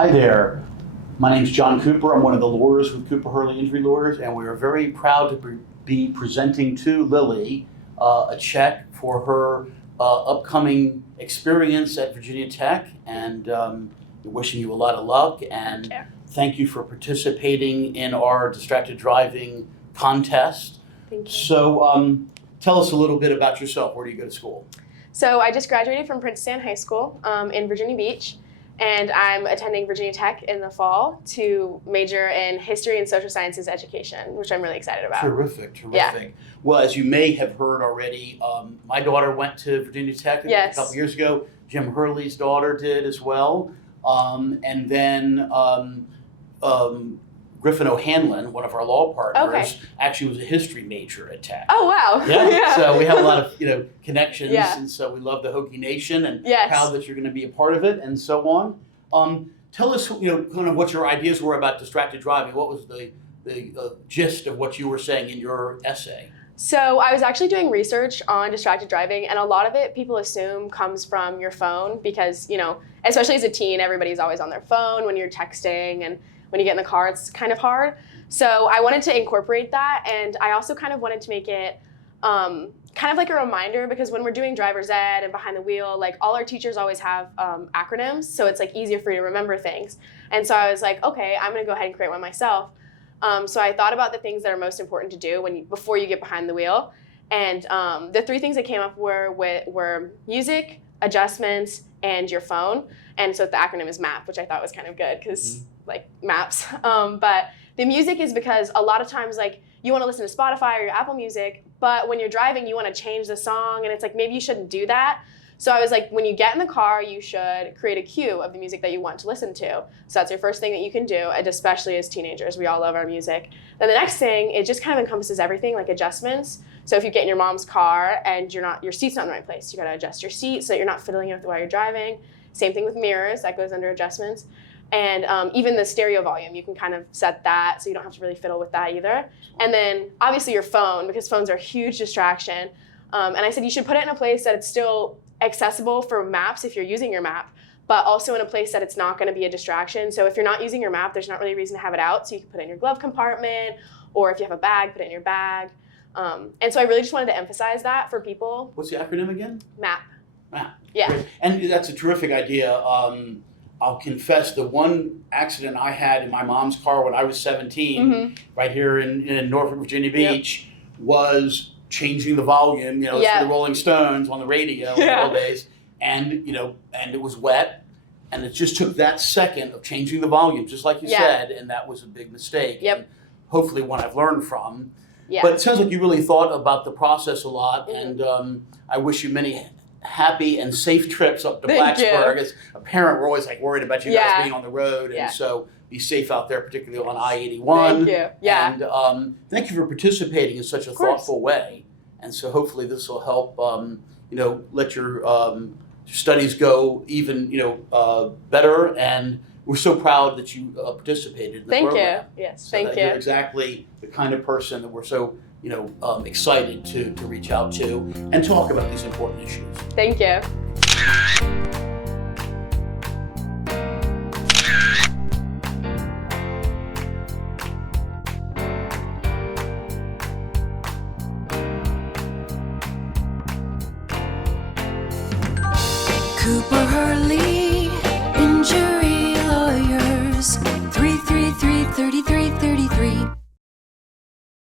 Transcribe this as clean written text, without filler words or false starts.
Hi there. My name's John Cooper. I'm one of the lawyers with Cooper Hurley Injury Lawyers, and we are very proud to be presenting to Lily a check for her upcoming experience at Virginia Tech, and wishing you a lot of luck. And thank you for participating in our distracted driving contest. Thank you. So tell us a little bit about yourself. Where do you go to school? So I just graduated from Princeton High School in Virginia Beach, and I'm attending Virginia Tech in the fall to major in history and social sciences education, which I'm really excited about. Terrific. Yeah. Well, as you may have heard already, my daughter went to Virginia Tech a couple years ago. Jim Hurley's daughter did as well. And then Griffin O'Hanlon, one of our law partners, actually was a history major at Tech. Oh, wow. Yeah. So we have a lot of connections, Yeah. and so we love the Hokie Nation and Yes. proud that you're going to be a part of it and so on. Tell us, kind of what your ideas were about distracted driving. What was the gist of what you were saying in your essay? So I was actually doing research on distracted driving, and a lot of it people assume comes from your phone because, especially as a teen, everybody's always on their phone when you're texting, and when you get in the car, it's kind of hard. So I wanted to incorporate that, and I also kind of wanted to make it kind of like a reminder, because when we're doing driver's ed and behind the wheel, like all our teachers always have acronyms, so it's like easier for you to remember things. And so I was like, okay, I'm gonna go ahead and create one myself. So I thought about the things that are most important to do before you get behind the wheel, and the three things I came up were music, adjustments, and your phone. And so the acronym is MAP, which I thought was kind of good because like maps. But the music is because a lot of times like you want to listen to Spotify or your Apple Music, but when you're driving you want to change the song, and it's like maybe you shouldn't do that. So I was like, when you get in the car, you should create a queue of the music that you want to listen to. So that's your first thing that you can do, and especially as teenagers, we all love our music. Then the next thing, it just kind of encompasses everything, like adjustments. So if you get in your mom's car and your seat's not in the right place, you gotta adjust your seat so that you're not fiddling with it while you're driving. Same thing with mirrors, that goes under adjustments. And even the stereo volume, you can kind of set that so you don't have to really fiddle with that either. And then obviously your phone, because phones are a huge distraction. And I said you should put it in a place that it's still accessible for maps if you're using your map, but also in a place that it's not going to be a distraction. So if you're not using your map, there's not really a reason to have it out. So you can put it in your glove compartment, or if you have a bag, put it in your bag. And so I really just wanted to emphasize that for people. What's the acronym again? MAP. MAP. Yeah. Great. And that's a terrific idea. I'll confess, the one accident I had in my mom's car when I was 17, right here in Norfolk, Virginia Beach, was changing the volume, for the Rolling Stones on the radio in the old days, and and it was wet, and it just took that second of changing the volume, just like you said, and that was a big mistake. Yep. Hopefully one I've learned from. Yeah. But it sounds like you really thought about the process a lot, and I wish you many happy and safe trips up to Blacksburg. As a parent, we're always like worried about you guys being on the road, and so be safe out there, particularly on I-81. Thank you. Yeah. And thank you for participating in such a thoughtful way. And so hopefully this will help, let your studies go even, better. And we're so proud that you participated in the program. Thank you. Yes, so thank you. You're exactly the kind of person that we're so, excited to reach out to and talk about these important issues. Thank you. Cooper Hurley, injury lawyers, 33333.